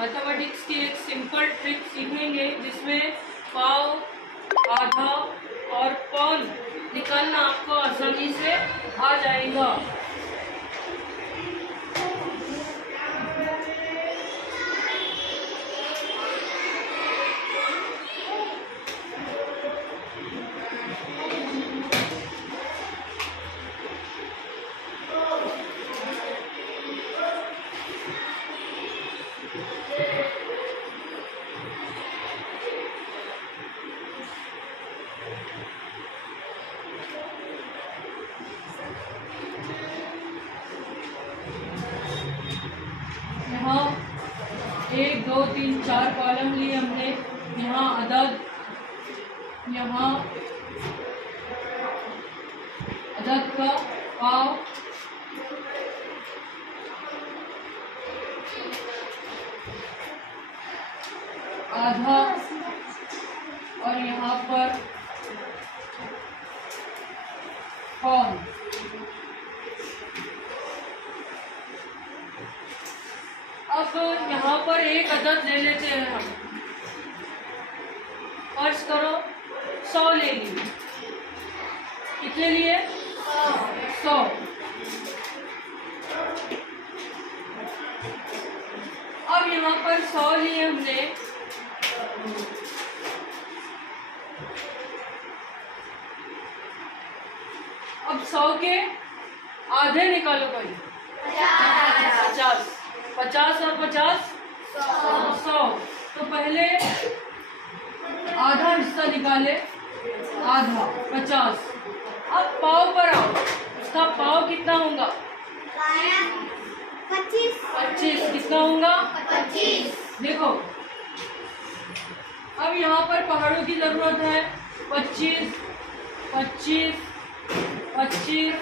Mathematics की एक simple trick सीखेंगे जिसमें पाव, आधा और पौन निकालना आपको आसानी से आ जाएगा। यहाँ 1 2 3 4 कॉलम लिए हमने। यहाँ अदद, यहाँ अदद का पाव, आधा और यहाँ पर पौन। अब यहाँ पर एक अदद ले लेते हैं हम। फर्ज करो 100 ले लिए। कितने लिए? 100। अब यहाँ पर 100 लिए हमने। अब 100 के आधे निकालो भाई। 50। 50 और 50 100। तो पहले आधा हिस्सा निकाले, आधा 50। अब पाव पर आओ, इसका पाव कितना होगा? 25। कितना होगा? 25। देखो अब यहाँ पर पहाड़ों की जरूरत है। 25 25 25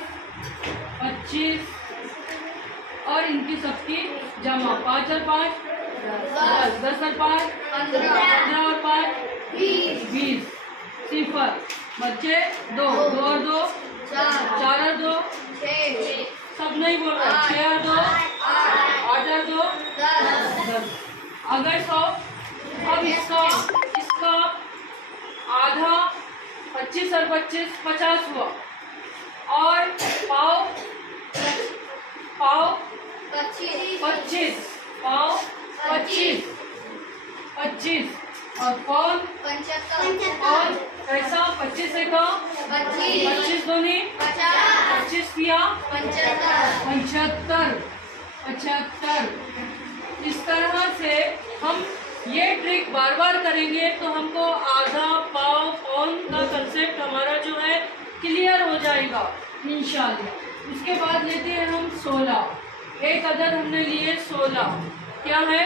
25 और इनकी सबकी जमा। 5 और 5 10, 10 और 5 15 और 5 20। सिफर बच्चे 2 2 और 2 4 और 2 सब नहीं बोल रहे। 6 और 2 8 और 2 10। अगर 100, अब इसका आधा 25 और 25 50 हुआ। और पाव 25 पाव 25 और पौन कैसा? 25 से का 25 दूनी 25 किया 75। इस तरह से हम ये ट्रिक बार बार करेंगे तो हमको आधा, पाव, पौन का कंसेप्ट हमारा जो है क्लियर हो जाएगा इंशाल्लाह। उसके बाद लेते हैं हम 16। एक अदद हमने लिए 16। क्या है?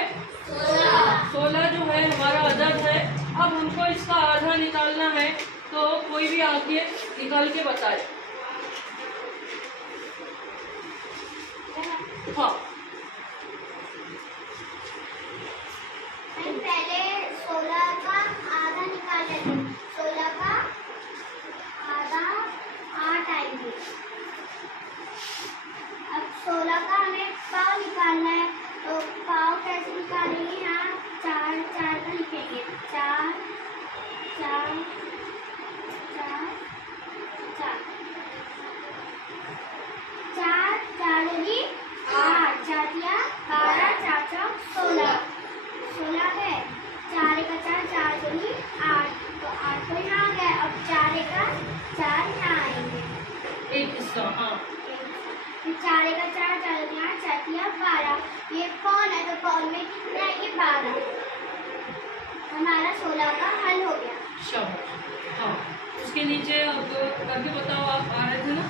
16 जो है हमारा अदद है। अब हमको इसका आधा निकालना है, तो कोई भी आगे निकाल के बताए। हाँ पहले 16 का आधा निकाल लेते। 16 का आधा 8 आएंगे। अब 16 का हमें पाव निकालना है, तो पाव कैसे निकालेंगे? यहाँ 4 4 का लिखेंगे। 4 4 4 4 4 4 होगी 8। 4 दिया 12 4 4 16 है। 4 का 4 4 दूनी 8, तो 8 तो यहाँ आ गया। अब 4 का 4 यहाँ आएंगे। एक हिस्सा। हाँ 4 का 4 4 दूनी 8 4 दिया 12। ये पौन है, तो पौन में कितना है? ये 12। हमारा 16 का हल हो गया। शाबाश। हाँ उसके नीचे अब करके बताओ। आप आ रहे थे ना?